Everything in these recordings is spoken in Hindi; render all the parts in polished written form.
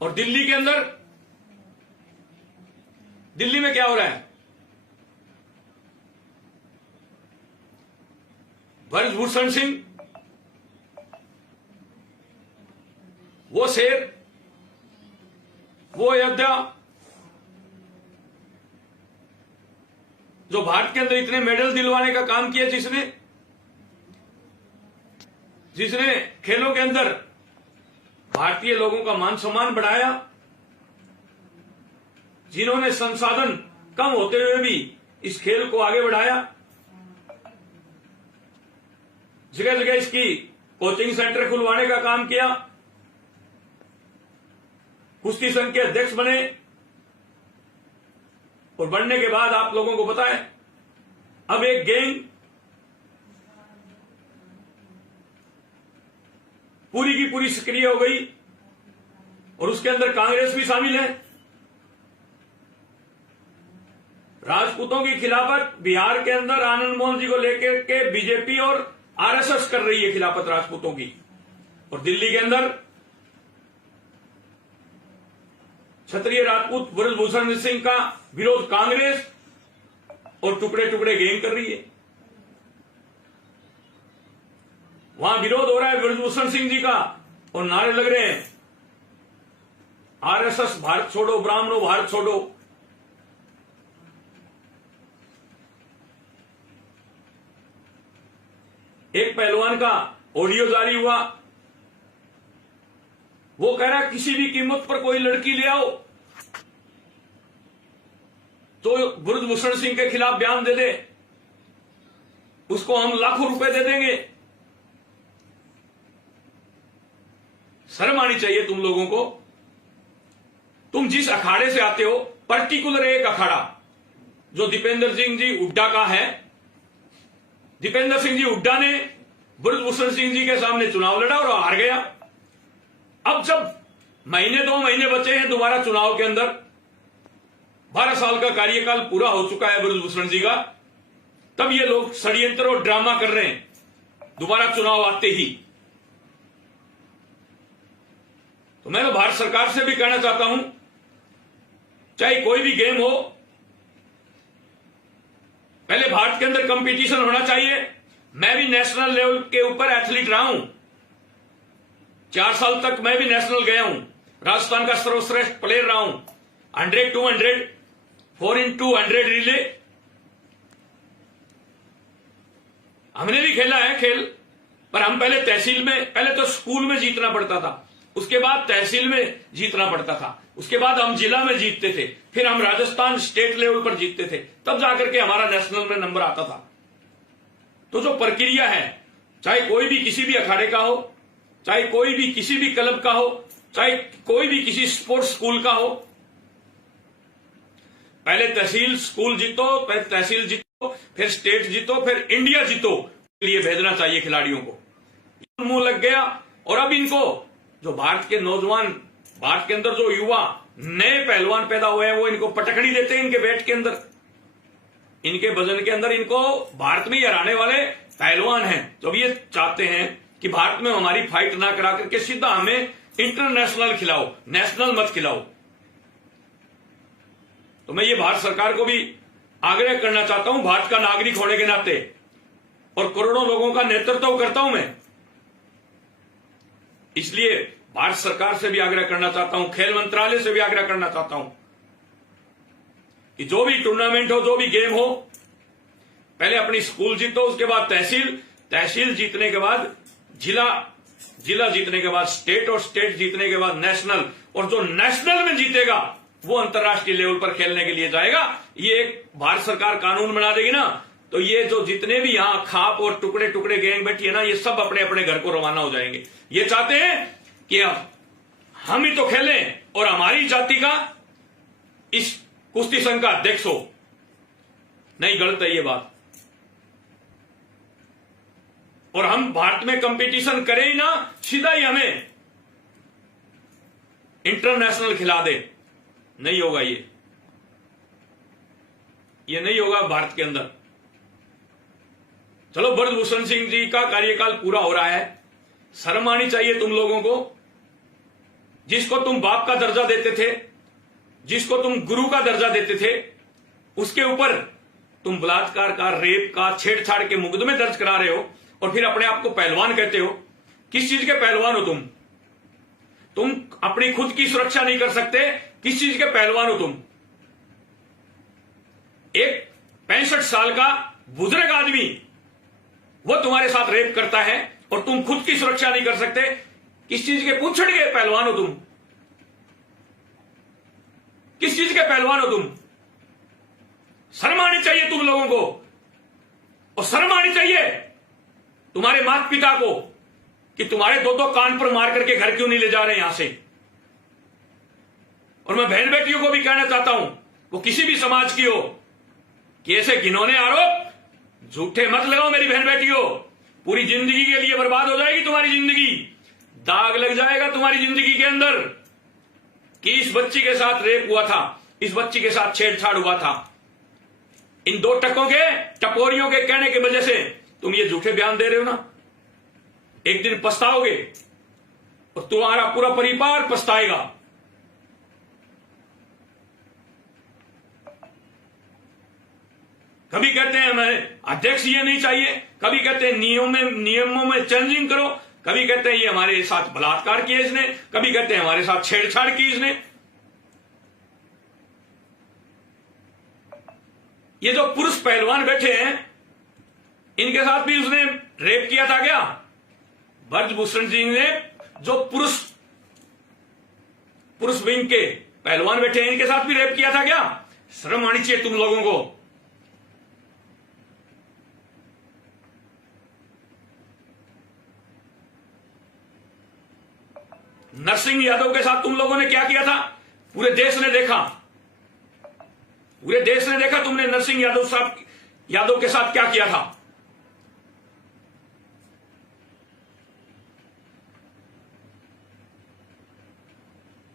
और दिल्ली के अंदर, दिल्ली में क्या हो रहा है? ब्रजभूषण सिंह, वो शेर, वो अयोध्या, जो भारत के अंदर इतने मेडल दिलवाने का काम किया, जिसने खेलों के अंदर भारतीय लोगों का मान सम्मान बढ़ाया, जिन्होंने संसाधन कम होते हुए भी इस खेल को आगे बढ़ाया, जगह जगह इसकी कोचिंग सेंटर खुलवाने का काम किया, कुश्ती संघ के अध्यक्ष बने, और बनने के बाद आप लोगों को पता है अब एक गैंग पूरी की पूरी सक्रिय हो गई, और उसके अंदर कांग्रेस भी शामिल है। राजपूतों की खिलाफत बिहार के अंदर आनंद मोहन जी को लेकर के बीजेपी और आरएसएस कर रही है खिलाफत राजपूतों की, और दिल्ली के अंदर क्षत्रिय राजपूत ब्रजभूषण सिंह का विरोध कांग्रेस और टुकड़े टुकड़े गैंग कर रही है। वहां विरोध हो रहा है ब्रजभूषण सिंह जी का, और नारे लग रहे हैं आरएसएस भारत छोड़ो, ब्राह्मणों भारत छोड़ो। एक पहलवान का ऑडियो जारी हुआ, वो कह रहा है किसी भी कीमत पर कोई लड़की ले आओ तो ब्रजभूषण सिंह के खिलाफ बयान दे दे, उसको हम लाखों रुपए दे देंगे। शर्म आनी चाहिए तुम लोगों को। तुम जिस अखाड़े से आते हो, पर्टिकुलर एक अखाड़ा जो दीपेंद्र सिंह जी हुड्डा का है, दीपेंद्र सिंह जी हुड्डा ने ब्रजभूषण सिंह जी के सामने चुनाव लड़ा और हार गया। अब जब महीने 2 महीने बचे हैं दोबारा चुनाव के अंदर, 12 साल का कार्यकाल पूरा हो चुका है ब्रजभूषण जी का, तब ये लोग षड्यंत्र और ड्रामा कर रहे हैं दोबारा चुनाव आते ही। तो मैं तो भारत सरकार से भी कहना चाहता हूं, चाहे कोई भी गेम हो, पहले भारत के अंदर कंपटीशन होना चाहिए। मैं भी नेशनल लेवल के ऊपर एथलीट रहा हूं, 4 साल तक मैं भी नेशनल गया हूं, राजस्थान का सर्वश्रेष्ठ प्लेयर रहा हूं, 100, 200, 4x100 रिले हमने भी खेला है खेल। पर हम पहले तहसील में, पहले तो स्कूल में जीतना पड़ता था, उसके बाद तहसील में जीतना पड़ता था, उसके बाद हम जिला में जीतते थे, फिर हम राजस्थान स्टेट लेवल पर जीतते थे, तब जाकर के हमारा नेशनल में नंबर आता था। तो जो प्रक्रिया है, चाहे कोई भी किसी भी अखाड़े का हो, चाहे कोई भी किसी भी क्लब का हो, चाहे कोई भी किसी स्पोर्ट्स स्कूल का हो, पहले तहसील स्कूल जीतो, पहले तहसील जीतो, फिर स्टेट जीतो, फिर इंडिया जीतो, के लिए भेजना चाहिए खिलाड़ियों को। मुंह लग गया, और अब इनको जो भारत के नौजवान, भारत के अंदर जो युवा नए पहलवान पैदा हुए हैं, वो इनको पटकड़ी देते हैं इनके बैट के अंदर, इनके वजन के अंदर। इनको भारत में ही हराने वाले पहलवान हैं। जब ये चाहते हैं कि भारत में हमारी फाइट ना करा करके सीधा हमें इंटरनेशनल खिलाओ, नेशनल मत खिलाओ, तो मैं ये भारत सरकार को भी आग्रह करना चाहता हूं, भारत का नागरिक होने के नाते, और करोड़ों लोगों का नेतृत्व करता हूं मैं, इसलिए भारत सरकार से भी आग्रह करना चाहता हूं, खेल मंत्रालय से भी आग्रह करना चाहता हूं कि जो भी टूर्नामेंट हो, जो भी गेम हो, पहले अपनी स्कूल जीतो, उसके बाद तहसील, तहसील जीतने के बाद जिला, जिला जीतने के बाद स्टेट, और स्टेट जीतने के बाद नेशनल, और जो नेशनल में जीतेगा वो अंतर्राष्ट्रीय लेवल पर खेलने के लिए जाएगा। ये एक भारत सरकार कानून बना देगी ना, तो ये जो जितने भी यहां खाप और टुकड़े टुकड़े गैंग बैठी है ना, ये सब अपने अपने घर को रवाना हो जाएंगे। ये चाहते हैं कि अब हम ही तो खेलें और हमारी जाति का इस कुश्ती संघ का अध्यक्ष हो। नहीं, गलत है ये बात। और हम भारत में कंपटीशन करें ही ना, सीधा ही हमें इंटरनेशनल खिला दे, नहीं होगा ये नहीं होगा भारत के अंदर। चलो, ब्रजभूषण सिंह जी का कार्यकाल पूरा हो रहा है, शर्म आनी चाहिए तुम लोगों को। जिसको तुम बाप का दर्जा देते थे, जिसको तुम गुरु का दर्जा देते थे, उसके ऊपर तुम बलात्कार का, रेप का, छेड़छाड़ के मुकदमे दर्ज करा रहे हो और फिर अपने आप को पहलवान कहते हो। किस चीज के पहलवान हो तुम अपनी खुद की सुरक्षा नहीं कर सकते, किस चीज के पहलवान हो तुम? एक 65 साल का बुजुर्ग आदमी वो तुम्हारे साथ रेप करता है और तुम खुद की सुरक्षा नहीं कर सकते, किस चीज के पूछड़ के पहलवान हो तुम? किस चीज के पहलवान हो तुम? शर्म आनी चाहिए तुम लोगों को, और शर्म आनी चाहिए तुम्हारे माता पिता को कि तुम्हारे दो कान पर मार करके घर क्यों नहीं ले जा रहे यहां से। और मैं बहन बेटियों को भी कहना चाहता हूं, वो किसी भी समाज की हो, कि ऐसे घिनौने आरोप झूठे मत लगाओ मेरी बहन बेटियों। पूरी जिंदगी के लिए बर्बाद हो जाएगी तुम्हारी जिंदगी, दाग लग जाएगा तुम्हारी जिंदगी के अंदर कि इस बच्ची के साथ रेप हुआ था, इस बच्ची के साथ छेड़छाड़ हुआ था। इन 2 टकों के, टपोरियों के कहने की वजह से तुम ये झूठे बयान दे रहे हो ना। एक दिन पछताओगे और तुम्हारा पूरा परिवार पछताएगा। कभी कहते हैं हमें अध्यक्ष ये नहीं चाहिए, कभी कहते हैं नियमों में चेंजिंग करो, कभी कहते हैं ये हमारे साथ बलात्कार किया इसने, कभी कहते हैं हमारे साथ छेड़छाड़ की इसने। ये जो पुरुष पहलवान बैठे हैं, इनके साथ भी उसने रेप किया था क्या? ब्रजभूषण सिंह ने, जो पुरुष विंग के पहलवान बैठे हैं, इनके साथ भी रेप किया था क्या? शर्म आनी चाहिए तुम लोगों को। नरसिंह यादव के साथ तुम लोगों ने क्या किया था? पूरे देश ने देखा, पूरे देश ने देखा तुमने नरसिंह यादव के साथ क्या किया था।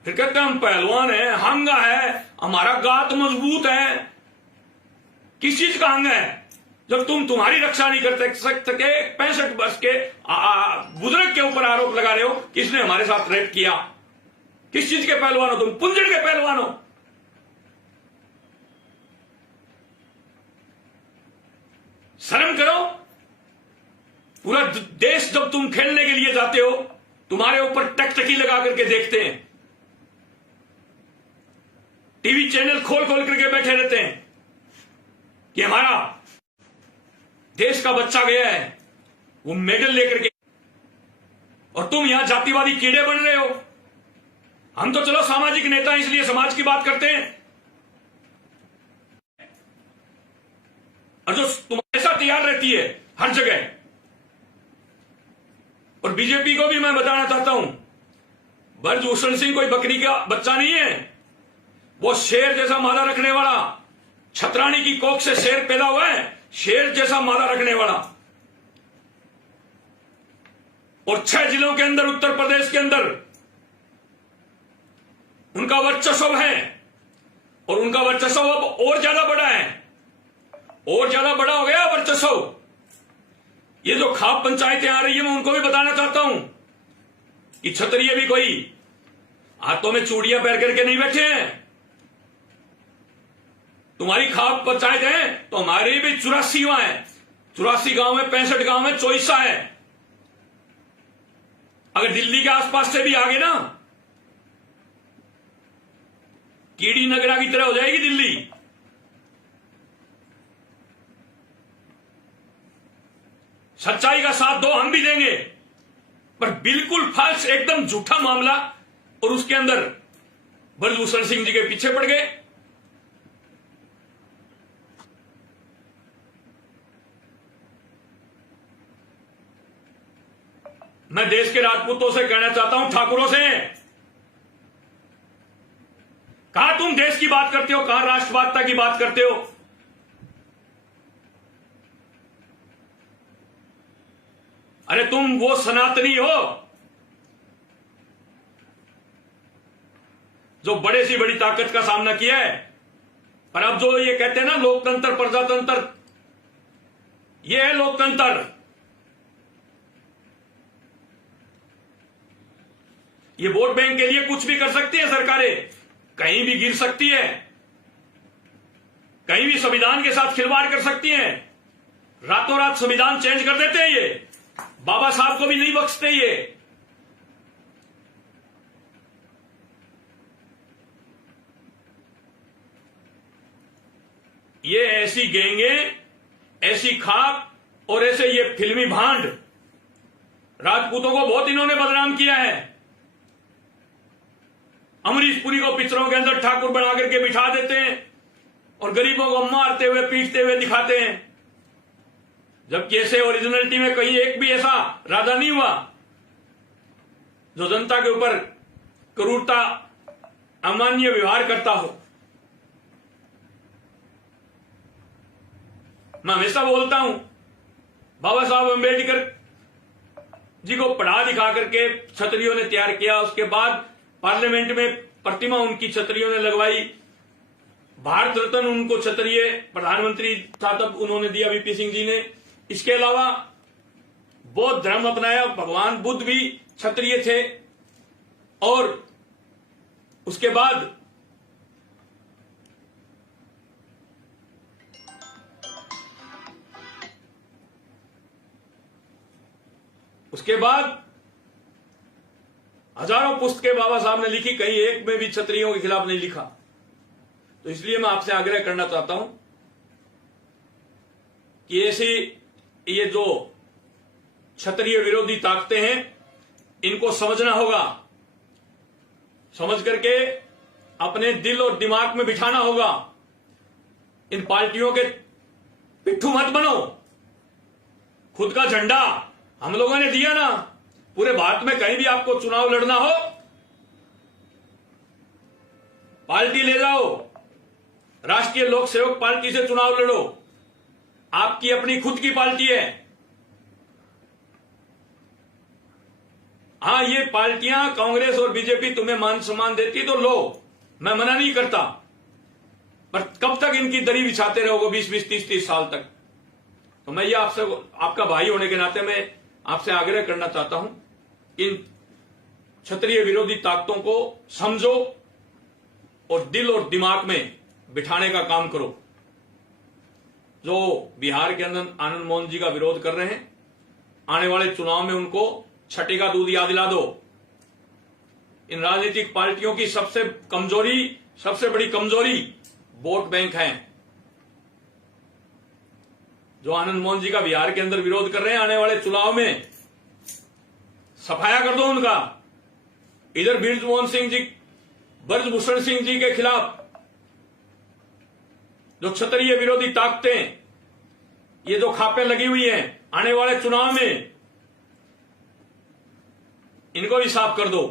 फिर कहते हैं हम पहलवान हैं, हंग है, हमारा गात मजबूत है। किस चीज का हंग है जब तुम्हारी रक्षा नहीं कर सकते? 65 वर्ष के बुजुर्ग के ऊपर आरोप लगा रहे हो कि इसने हमारे साथ रेप किया। किस चीज के पहलवान हो तुम? पुंजड़ के पहलवान हो। शर्म करो। पूरा देश जब तुम खेलने के लिए जाते हो, तुम्हारे ऊपर टकटकी लगा करके देखते हैं, टीवी चैनल खोल खोल करके बैठे रहते हैं कि हमारा देश का बच्चा गया है वो मेडल लेकर के, और तुम यहां जातिवादी कीड़े बन रहे हो। हम तो चलो सामाजिक नेता हैं, इसलिए समाज की बात करते हैं, और जो तुम्हारे साथ तैयार रहती है हर जगह। और बीजेपी को भी मैं बताना चाहता हूं, ब्रजभूषण सिंह कोई बकरी का बच्चा नहीं है, वो शेर जैसा मादा रखने वाला, छतरानी की कोख से शेर पैदा हुआ है, शेर जैसा मादा रखने वाला। और 6 जिलों के अंदर, उत्तर प्रदेश के अंदर उनका वर्चस्व है, और उनका वर्चस्व अब और ज्यादा बड़ा है, और ज्यादा बड़ा हो गया वर्चस्व। ये जो खाप पंचायतें आ रही है, मैं उनको भी बताना चाहता हूं कि क्षत्रिय भी कोई हाथों में चूड़ियां पहन करके नहीं बैठे हैं। तुम्हारी खाप पंचायत है तो हमारी भी 84 है, 84 गांव में, 65 गांव में चोइसा है। अगर दिल्ली के आसपास से भी आ गए ना, कीड़ी नगरा की तरह हो जाएगी दिल्ली। सच्चाई का साथ दो, हम भी देंगे, पर बिल्कुल फाल्स, एकदम झूठा मामला, और उसके अंदर ब्रजभूषण सिंह जी के पीछे पड़ गए। मैं देश के राजपूतों से कहना चाहता हूं, ठाकुरों से, कहां तुम देश की बात करते हो, कहां राष्ट्रवादिता की बात करते हो? अरे तुम वो सनातनी हो जो बड़े से बड़ी ताकत का सामना किया है, पर अब जो ये कहते हैं ना लोकतंत्र प्रजातंत्र, ये है लोकतंत्र। ये वोट बैंक के लिए कुछ भी कर सकती है सरकारें, कहीं भी गिर सकती है, कहीं भी संविधान के साथ खिलवाड़ कर सकती हैं, रातों रात संविधान चेंज कर देते हैं। ये बाबा साहब को भी नहीं बख्शते। ये ऐसी गैंगे, ऐसी खाक और ऐसे ये फिल्मी भांड राजपूतों को बहुत इन्होंने बदनाम किया है। अमरीश पुरी को पिक्चरों के अंदर ठाकुर बना करके बिठा देते हैं और गरीबों को मारते हुए पीटते हुए दिखाते हैं, जबकि ऐसे ओरिजिनलिटी में कहीं एक भी ऐसा राजा नहीं हुआ जो जनता के ऊपर क्रूरता, अमानवीय व्यवहार करता हो। मैं हमेशा बोलता हूं, बाबा साहब अम्बेडकर जी को पढ़ा दिखा करके क्षत्रियों ने तैयार किया, उसके बाद पार्लियामेंट में प्रतिमा उनकी क्षत्रियों ने लगवाई, भारत रत्न उनको क्षत्रिय प्रधानमंत्री था तब उन्होंने दिया वीपी सिंह जी ने। इसके अलावा बौद्ध धर्म अपनाया, भगवान बुद्ध भी क्षत्रिय थे। और उसके बाद हजारों पुस्तकें बाबा साहब ने लिखी, कहीं एक में भी क्षत्रियों के खिलाफ नहीं लिखा। तो इसलिए मैं आपसे आग्रह करना चाहता हूं कि ऐसी ये जो क्षत्रिय विरोधी ताकतें हैं इनको समझना होगा, समझ करके अपने दिल और दिमाग में बिठाना होगा। इन पार्टियों के पिट्ठू मत बनो। खुद का झंडा हम लोगों ने दिया ना, पूरे भारत में कहीं भी आपको चुनाव लड़ना हो पार्टी ले जाओ, राष्ट्रीय लोक सेवक पार्टी से चुनाव लड़ो, आपकी अपनी खुद की पार्टी है। हां, ये पार्टियां कांग्रेस और बीजेपी तुम्हें मान सम्मान देती तो लो, मैं मना नहीं करता, पर कब तक इनकी दरी बिछाते रहोगे 20-20, 30-30 साल तक? तो मैं ये आपसे, आपका भाई होने के नाते मैं आपसे आग्रह करना चाहता हूं, इन क्षत्रिय विरोधी ताकतों को समझो और दिल और दिमाग में बिठाने का काम करो। जो बिहार के अंदर आनंद मोहन जी का विरोध कर रहे हैं, आने वाले चुनाव में उनको छठी का दूध याद दिला दो। इन राजनीतिक पार्टियों की सबसे बड़ी कमजोरी वोट बैंक है। जो आनंद मोहन जी का बिहार के अंदर विरोध कर रहे हैं, आने वाले चुनाव में सफाया कर दो उनका। इधर ब्रजभूषण सिंह जी के खिलाफ जो क्षत्रिय विरोधी ताकतें, ये जो खापे लगी हुई हैं, आने वाले चुनाव में इनको भी साफ कर दो,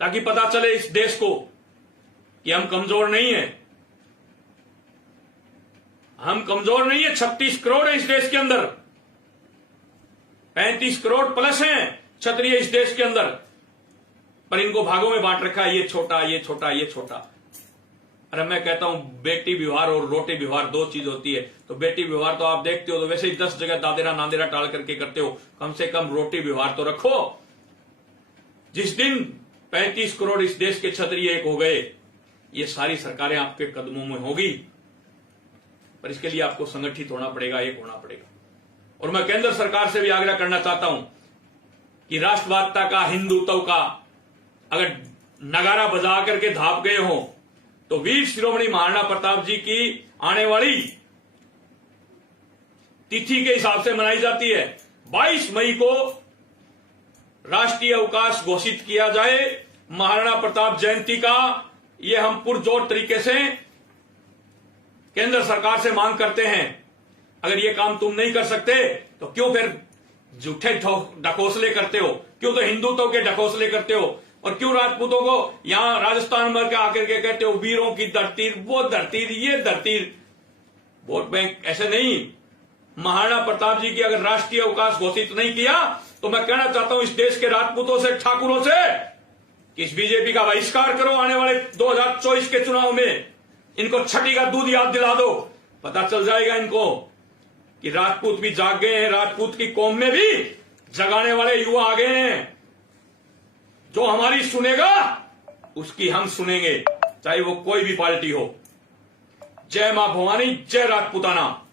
ताकि पता चले इस देश को कि हम कमजोर नहीं है। हम कमजोर नहीं है। 36 करोड़ है इस देश के अंदर, 35 करोड़ प्लस हैं क्षत्रिय इस देश के अंदर, पर इनको भागों में बांट रखा है, ये छोटा, ये छोटा, ये छोटा। अरे मैं कहता हूं, बेटी व्यवहार और रोटी व्यवहार दो चीज होती है। तो बेटी व्यवहार तो आप देखते हो तो वैसे ही 10 जगह दादेरा नांदेरा टाल करके करते हो, कम से कम रोटी व्यवहार तो रखो। जिस दिन 35 करोड़ इस देश के क्षत्रिय एक हो गए, ये सारी सरकारें आपके कदमों में होगी, पर इसके लिए आपको संगठित होना पड़ेगा, एक होना पड़ेगा। और मैं केंद्र सरकार से भी आग्रह करना चाहता हूं कि राष्ट्रवादिता का, हिंदुत्व का अगर नगारा बजा करके धाप गए हो तो वीर शिरोमणि महाराणा प्रताप जी की आने वाली तिथि के हिसाब से मनाई जाती है। 22 मई को राष्ट्रीय अवकाश घोषित किया जाए महाराणा प्रताप जयंती का। यह हम पुरजोर तरीके से केंद्र सरकार से मांग करते हैं। अगर यह काम तुम नहीं कर सकते तो क्यों फिर झूठे ढकोसले करते हो? क्यों तो हिंदुत्व के ढकोसले करते हो? और क्यों राजपूतों को यहां राजस्थान में आकर के कहते हो वीरों की धरती, वो धरती, ये धरती? वोट बैंक ऐसे नहीं। महाराणा प्रताप जी की अगर राष्ट्रीय अवकाश घोषित नहीं किया तो मैं कहना चाहता हूं इस देश के राजपूतों से, ठाकुरों से, कि इस बीजेपी का बहिष्कार करो। आने वाले 2024 के चुनाव में इनको छठी का दूध याद दिला दो। पता चल जाएगा इनको कि राजपूत भी जाग गए हैं, राजपूत की कौम में भी जगाने वाले युवा आ गए हैं। जो हमारी सुनेगा उसकी हम सुनेंगे, चाहे वो कोई भी पार्टी हो। जय मां भवानी, जय राजपूताना।